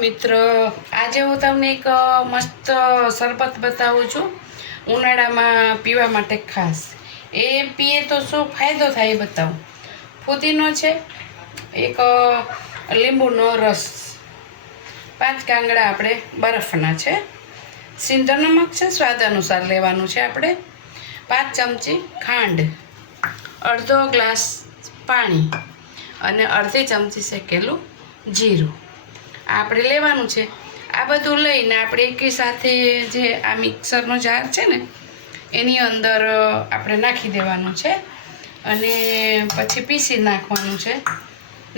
મિત્રો, આજે હું તમને એક મસ્ત શરબત બતાવું છું ઉનાળામાં પીવા માટે ખાસ. એ પીએ તો શું ફાયદો થાય એ બતાવું. ફુદીનો છે, એક લીંબુનો રસ, 5 કાંગડા આપણે બરફના છે, સિંધો નમક છે, સ્વાદ અનુસાર લેવાનું છે આપણે, 5 ચમચી ખાંડ, અડધો ગ્લાસ પાણી અને અડધી ચમચી શેકેલું જીરું આપણે લેવાનું છે. આ બધું લઈને આપણે એકી સાથે જે આ મિક્સરનો જાર છે ને એની અંદર આપણે નાખી દેવાનું છે અને પછી પીસી નાખવાનું છે.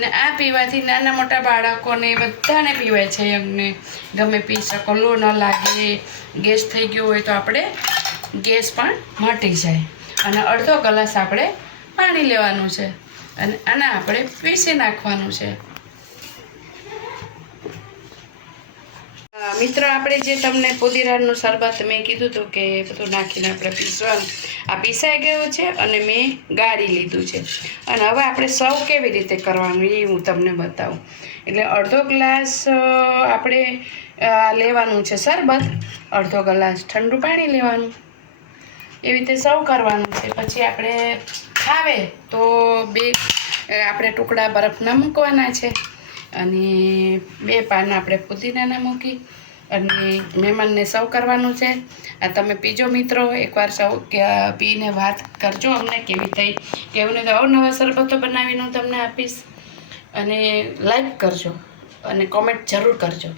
ને આ પીવાથી નાના મોટા બાળકોને બધાને પીવાય છે, એમને ગમે પી શકો. લો ન લાગે, ગેસ થઈ ગયો હોય તો આપણે ગેસ પણ મટી જાય. અને અડધો ગ્લાસ આપણે પાણી લેવાનું છે અને આને આપણે પીસી નાખવાનું છે. મિત્રો, આપણે જે તમને પુદીનાનું શરબત મેં કીધું હતું કે બધું નાખીને આપણે પીસવાનું, આ પીસાઈ ગયું છે અને મેં ગાળી લીધું છે. અને હવે આપણે સર્વ કેવી રીતે કરવાનું એ હું તમને બતાવું. એટલે અડધો ગ્લાસ આપણે લેવાનું છે શરબત, અડધો ગ્લાસ ઠંડુ પાણી લેવાનું, એવી રીતે સર્વ કરવાનું છે. પછી આપણે ખાવે તો 2 આપણે ટુકડા બરફના મૂકવાના છે અને 2 પાન આપણે પુદીનાના મૂકી અને મહેમાનને સર્વ કરવાનું છે. આ તમે પીજો મિત્રો, એકવાર સર્વ પીને વાત કરજો અમને કેવી થઈ, કેવું નહીં. તો અવનવા શરબતો બનાવીને હું તમને આપીશ. અને લાઈક કરજો અને કોમેન્ટ જરૂર કરજો.